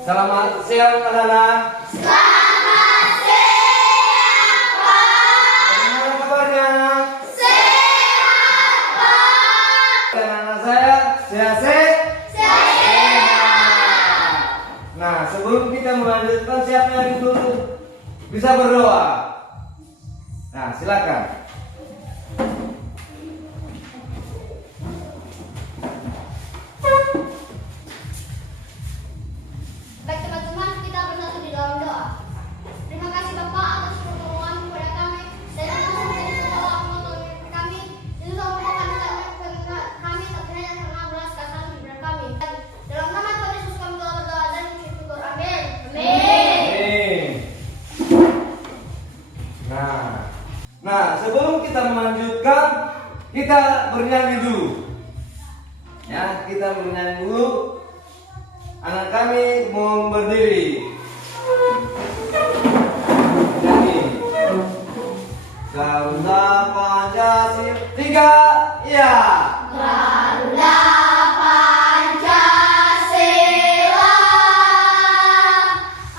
Selamat siang anak-anak. Selamat siang, Pak. Bagaimana kabarnya? Sehat, Pak. Anak-anak saya sehat. Sehat. Nah, sebelum kita melanjutkan, siapa yang dulu bisa berdoa? Nah, silakan. Baik teman-teman, kita bersatu di dalam doa. Terima kasih Bapak atas pertolongan kepada kami dan atas menjadi segala pertolongan kami. Ini semua kami kami tak hanya karena belas kasihan kepada kami. Dan dalam nama Tuhan Yesus kami telah berdoa dan bersyukur. Amin. Amin. Nah, sebelum kita melanjutkan, kita bernyanyi dulu. Ya, kita bernyanyi dulu. Anak kami mau berdiri. Nyanyi. Garuda Pancasila 3, ya. Garuda Pancasila,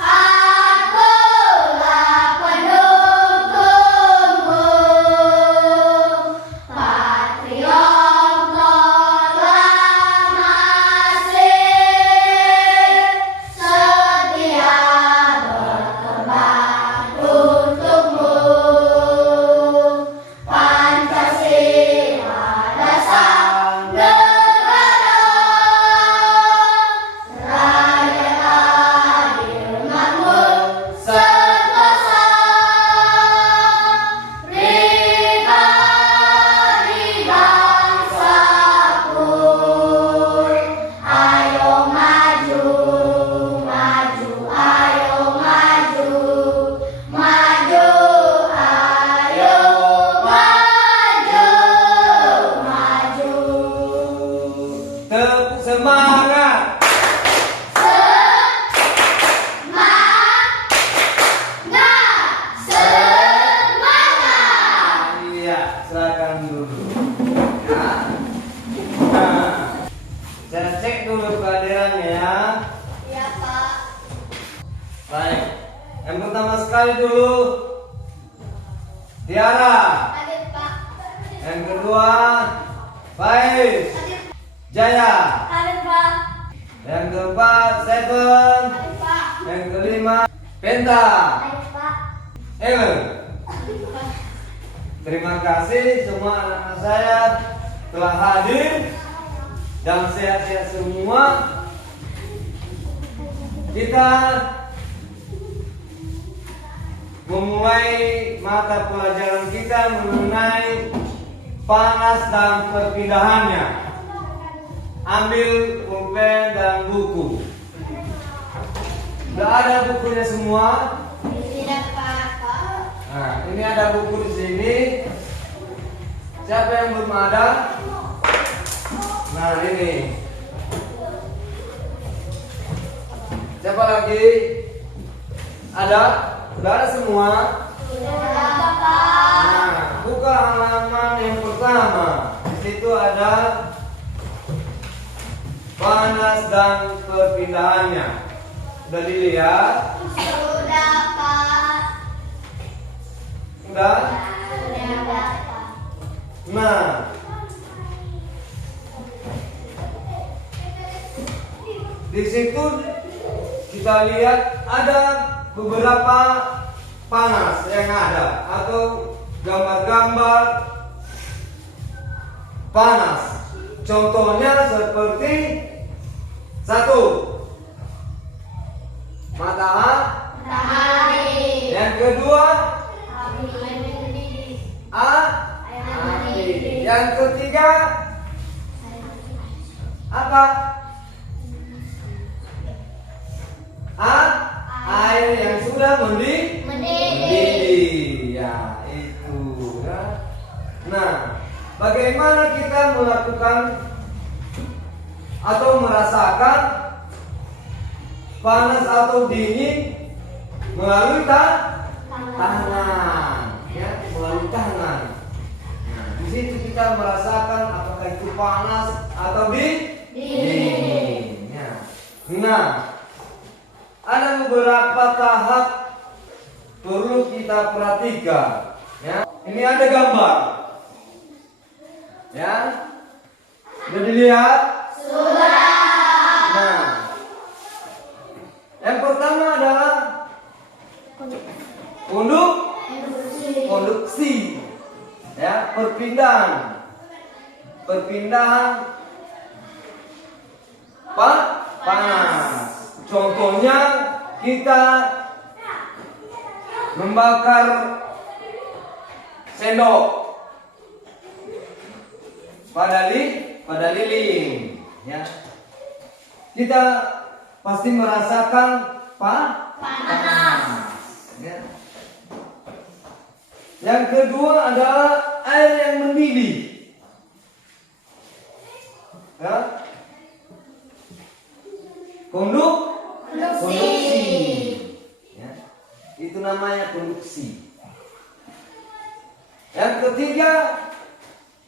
akulah pendukungmu, patriot proklamasi, setia berkorban untukmu. Pancasila dasar negara, rakyat adil makmur sentosa, pribadi bangsaku, ayo maju, maju, ayo maju, maju, ayo maju, maju. Tepuk semangat. Semangat. Iya, silakan dulu. Ya. Nah, saya cek dulu kehadirannya ya. Iya, Pak. Baik. Yang pertama sekali dulu Tiara. Hadir, Pak. Yang kedua Faiz. Hadir, Jaya. hadir, Pak. Yang keempat Seven. Hadir, Pak. Yang kelima Penta. Hadir, Pak. Ellen. Terima kasih semua anak-anak saya telah hadir dan sehat-sehat semua. Kita memulai mata pelajaran kita mengenai panas dan perpindahannya. Ambil pulpen dan buku. Sudah ada bukunya semua. Tidak, Pak. Nah, ini ada buku di sini. Siapa yang belum ada? Nah, ini. Siapa lagi? Ada? Sudah ada semua? Tidak, Pak. Nah, buka halaman yang pertama. Di situ ada panas dan perpindahannya. Sudah dilihat? Sudah, Pak. Sudah? Sudah, Pak. Nah, di situ kita lihat ada beberapa panas yang ada atau gambar-gambar panas. Contohnya seperti satu, Matahari. yang kedua Api mendidih. Air api, mendidih. yang ketiga apa? Air yang sudah mendidih. Mendidih. Ya, itu ya. Nah, bagaimana kita melakukan atau merasakan panas atau dingin melalui tangan, ya, melalui tangan. Nah, di situ kita merasakan apakah itu panas atau dingin. Ya. Nah, ada beberapa tahap perlu kita perhatikan. Ya, ini ada gambar. Ya, sudah dilihat? Sudah. Nah, yang pertama adalah konduksi. Ya, perpindahan panas. Contohnya kita membakar sendok pada lilin, ya. Kita pasti merasakan panas. Ya. Yang kedua adalah air yang mendidih. Ya. Konduksi. Ya. Itu namanya konduksi. Yang ketiga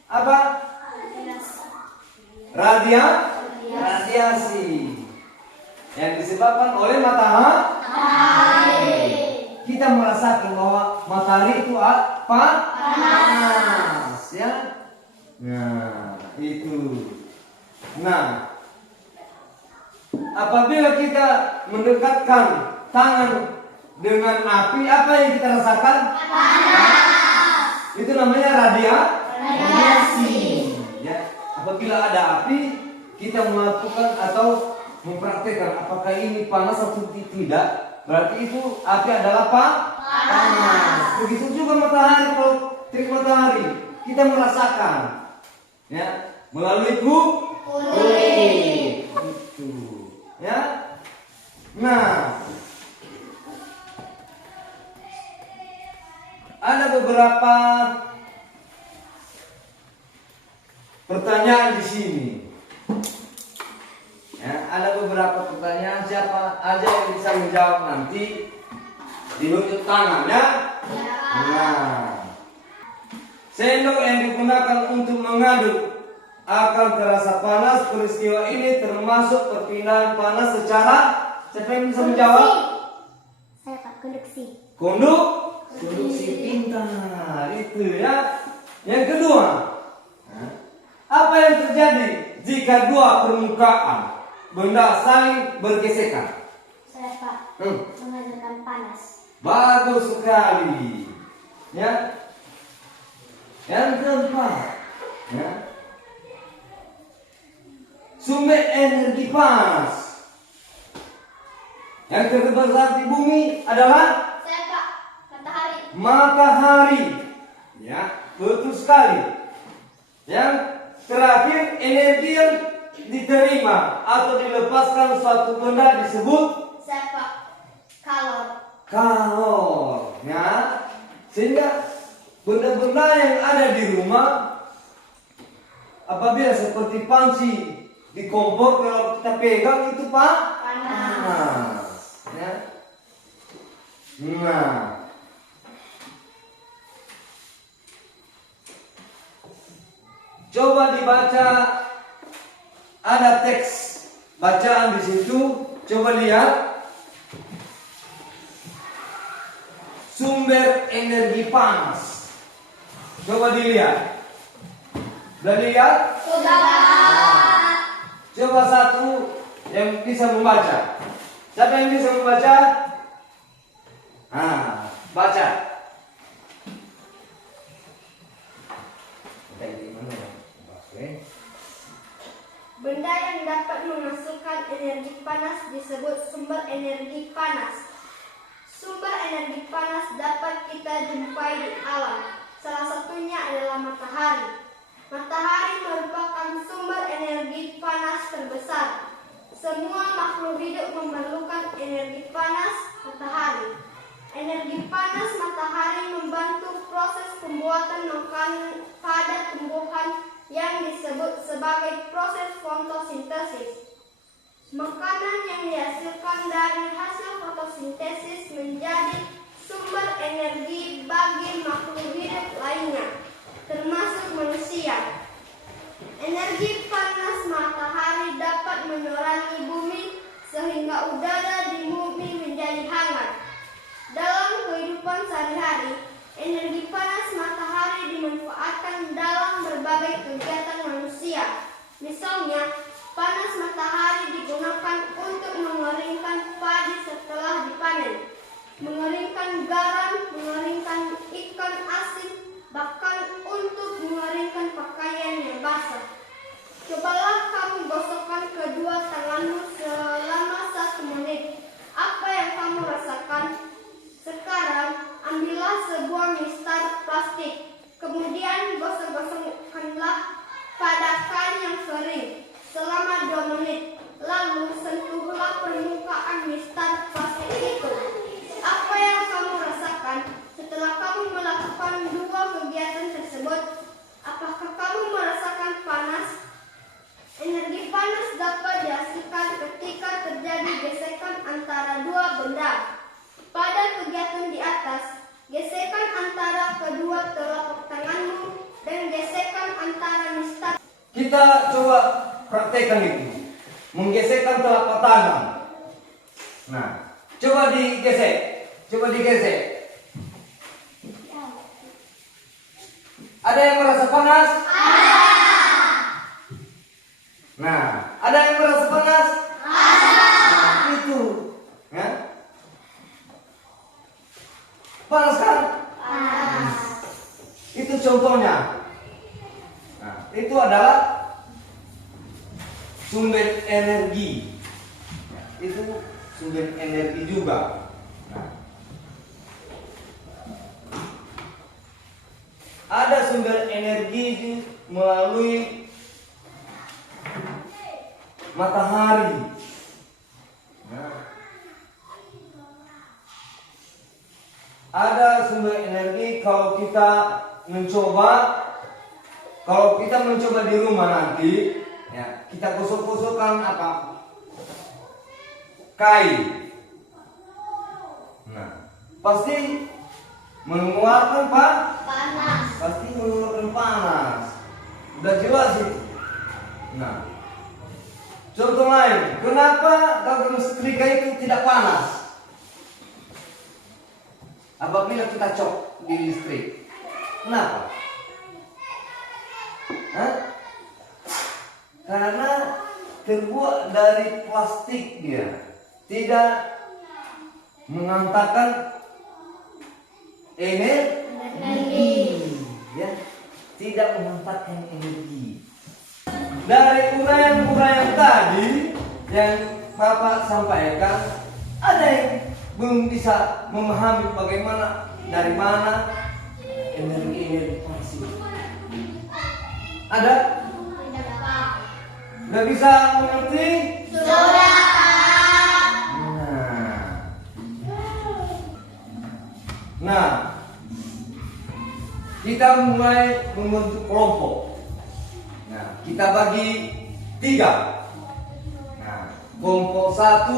apa? Radiasi. Yang disebabkan oleh matahari. Kita merasakan bahwa matahari itu panas, ya. Nah, itu. Nah, apabila kita mendekatkan tangan dengan api, apa yang kita rasakan? Panas. Itu namanya radiasi. Ya. Apabila ada api, kita melakukan atau mempraktekkan apakah ini panas atau tidak, berarti itu api adalah panas. Begitu juga matahari, kalau terik matahari kita merasakan, ya, melalui kulit. Itu, ya. Nah, ada beberapa pertanyaan di sini. Ya, ada beberapa pertanyaan, siapa aja yang bisa menjawab nanti ditunjuk tangan, ya. Nah, sendok yang digunakan untuk mengaduk akan terasa panas. Peristiwa ini termasuk perpindahan panas secara, siapa yang bisa menjawab? Saya Pak, konduksi. Konduksi, pintar itu, ya. Yang kedua, apa yang terjadi jika dua permukaan benda saling bergesekan? Saya Pak, menghasilkan panas. Bagus sekali, ya. Yang keempat, ya, sumber energi panas yang terbesar di bumi adalah Saya Pak, matahari. Ya, betul sekali. Yang terakhir, energi yang diterima atau dilepaskan suatu benda disebut Saya Pak, kalor. Ya, sehingga benda-benda yang ada di rumah apabila seperti panci di kompor, kalau kita pegang itu panas. Ya. Nah, coba dibaca, ada teks bacaan di situ. Coba lihat sumber energi panas. Coba dilihat. Sudah lihat? Sudah. Coba satu yang bisa membaca. Siapa yang bisa membaca? Baca. Benda yang dapat menghasilkan energi panas disebut sumber energi panas. Sumber energi panas dapat kita jumpai di alam. Salah satunya adalah matahari. Matahari merupakan sumber energi panas terbesar. Semua makhluk hidup memerlukan energi panas matahari. Energi panas matahari membantu proses pembuatan makanan pada tumbuhan yang disebut sebagai proses fotosintesis. Makanan yang dihasilkan dari hasil fotosintesis menjadi sumber energi bagi makhluk hidup lainnya, termasuk manusia. Energi panas matahari dapat menerangi bumi sehingga udara di bumi sehari-hari, energi panas matahari dimanfaatkan dalam berbagai kegiatan manusia. Misalnya, panas matahari digunakan untuk mengeringkan padi setelah dipanen, mengeringkan garam, mengeringkan ikan asin, bahkan untuk mengeringkan pakaian yang basah. Cobalah kamu gosokkan kedua tanganmu selama 1 menit. Apa yang kamu rasakan? Sekarang, ambillah sebuah mistar plastik. Kemudian gosok-gosokkanlah pada kain yang kering selama 2 menit. Lalu sentuhlah permukaan mistar plastik itu. Apa yang kamu rasakan setelah kamu melakukan 2 kegiatan tersebut? Apakah kamu merasakan panas? Energi panas dapat dihasilkan ketika terjadi gesekan antara 2 benda. Pada kegiatan di atas, gesekan antara kedua telapak tanganmu dan gesekan antara mistar. Kita coba praktekkan itu. Menggesekkan telapak tangan. Nah, coba digesek. Coba digesek. Ada yang merasa panas? Nah, ada yang merasa panas? Nah, itu. Ya? Panas kan? Itu contohnya. Nah, itu adalah sumber energi. Itu sumber energi juga. Nah, ada sumber energi melalui matahari. Nah, ada sumber energi kalau kita mencoba di rumah nanti, ya, kita gosok-gosokkan apa? Kain. Nah, pasti mengeluarkan Panas. pasti mengeluarkan panas. Udah jelas itu. Nah, contoh lain, kenapa gagang setrika itu tidak panas? Apabila kita cok di listrik, kenapa? Hah? Karena terbuat dari plastik dia, tidak mengantarkan energi, ya, tidak mengantarkan energi. Dari uraian-uraian tadi yang Bapak sampaikan, ada yang belum bisa memahami bagaimana, dari mana energi panas itu. Ada? Udah bisa mengerti? Sudah. Nah, kita mulai membentuk kelompok. Nah, kita bagi 3. Nah, kelompok 1,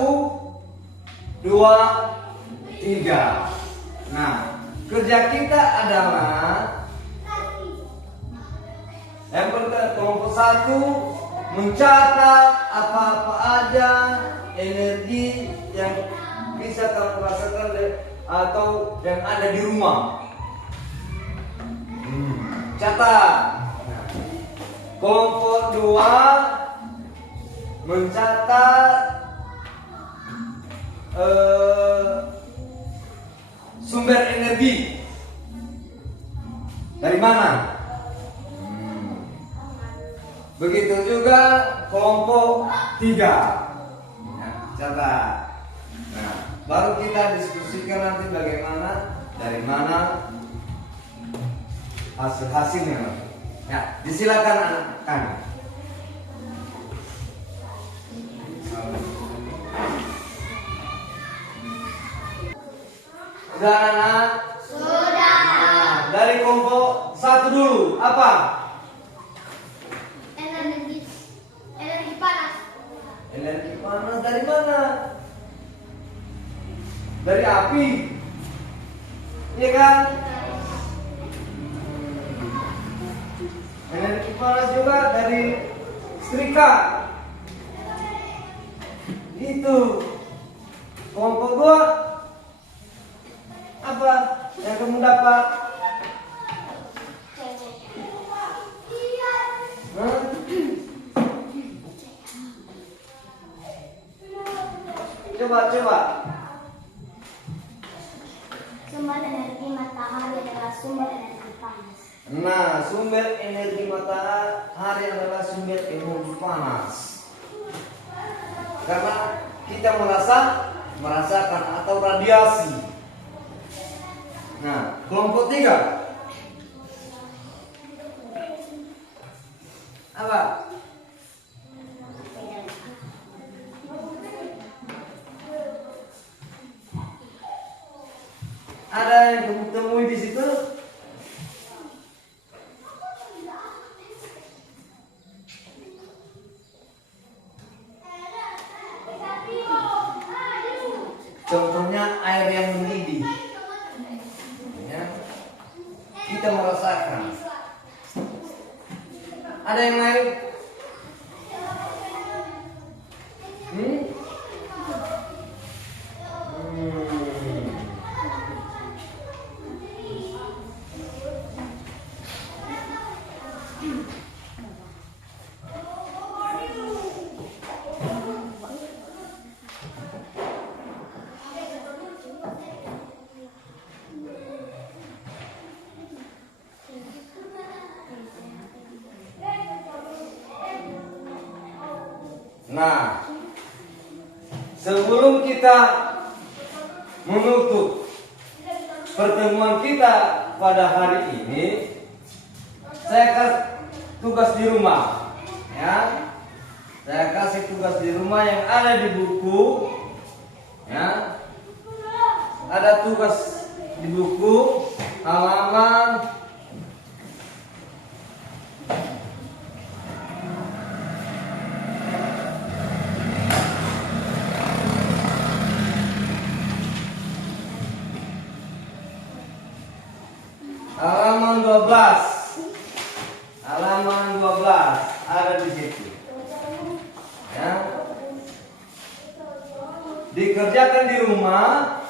2, 3. Nah, kerja kita adalah yang pertama, kelompok 1 mencatat apa-apa aja energi yang bisa kamu rasakan atau yang ada di rumah. Catat. Nah, kelompok 2 mencatat sumber energi dari mana. Begitu juga kelompok 3. Nah, catat. Nah, baru kita diskusikan nanti bagaimana, dari mana hasilnya. Ya, disilakan anak-anak. Sudah anak? Sudah. Nah, dari kelompok 1 dulu, apa? Energi panas. Energi panas dari mana? Dari api. Iya kan? Energi panas juga dari setrika. Itu. Kelompok 2 apa? yang kamu dapat? Hah? Coba. Sumber energi matahari adalah sumber energi panas. Nah, sumber energi matahari adalah sumber energi panas. Karena kita merasakan atau radiasi. Nah, kelompok 3. Apa? Ada yang kamu temui di situ? Contohnya air yang mendidih. Ya. Kita merasakan. Ada yang lain? Nah, sebelum kita menutup pertemuan kita pada hari ini, saya kasih tugas di rumah, ya. Saya kasih tugas di rumah yang ada di buku, ya. Ada tugas di buku halaman 12. Halaman 12 ada di situ. Ya. Dikerjakan di rumah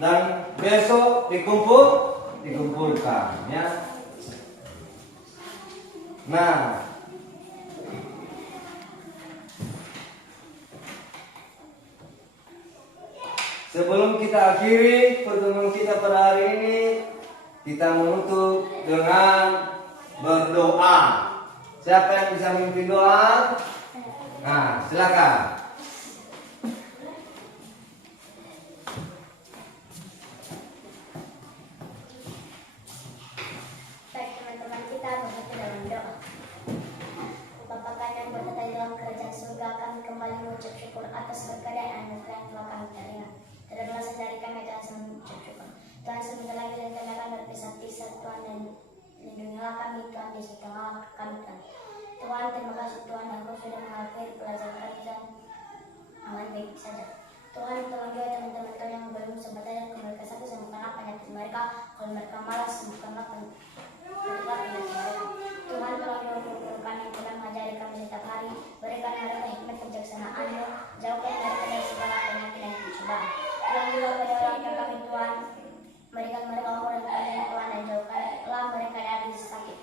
dan besok dikumpulkan, ya. Nah, sebelum kita akhiri pertemuan kita pada hari ini, kita menutup dengan berdoa. Siapa yang bisa memimpin doa? Nah, silakan. Baik teman-teman, kita bersatu dalam doa. Bapa kami yang berada di dalam kerajaan surga, kami kembali mengucap syukur atas berkat dan anugerah yang telah kami terima. Terimalah dari kami Tuhan, mengucap syukur. Tuhan, sebentar lagi dan kami akan berpisah-pisah, Tuhan, dan lindungilah kami Tuhan di setengah kami Tuhan. Tuhan, terima kasih Tuhan, Engkau sudah mengakhiri pelajaran kami Tuhan dengan baik saja. Tuhan, tolong juga teman-teman Tuhan yang belum sempat ada, kalau mereka sakit sembuhkanlah penyakit mereka, kalau mereka malas sembuhkanlah penyakit mereka. Tuhan, tolong juga guru kami yang telah mengajari kami setiap hari, berikan mereka hikmat kebijaksanaan-Mu, jauhkan mereka dari segala penyakit dan pencobaan. Tuhan, juga pada orang tua kami Tuhan, berikan mereka umur dan keadaan Tuhan, dan jauhkanlah mereka dari sakit.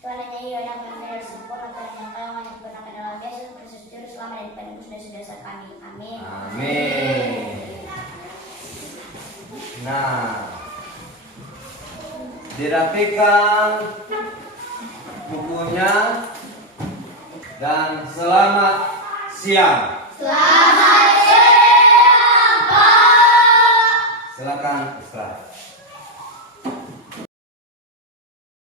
Tuhan, hanya Ia yang benar sempurna, Tuhan yang Kau yang menyempurnakan dalam Yesus Kristus Juru Selamat dan Penebus dan Saudara kami. Amin. Amin. Nah, dirapikan bukunya dan selamat siang. Selamat siang, Pak. Silakan istirahat.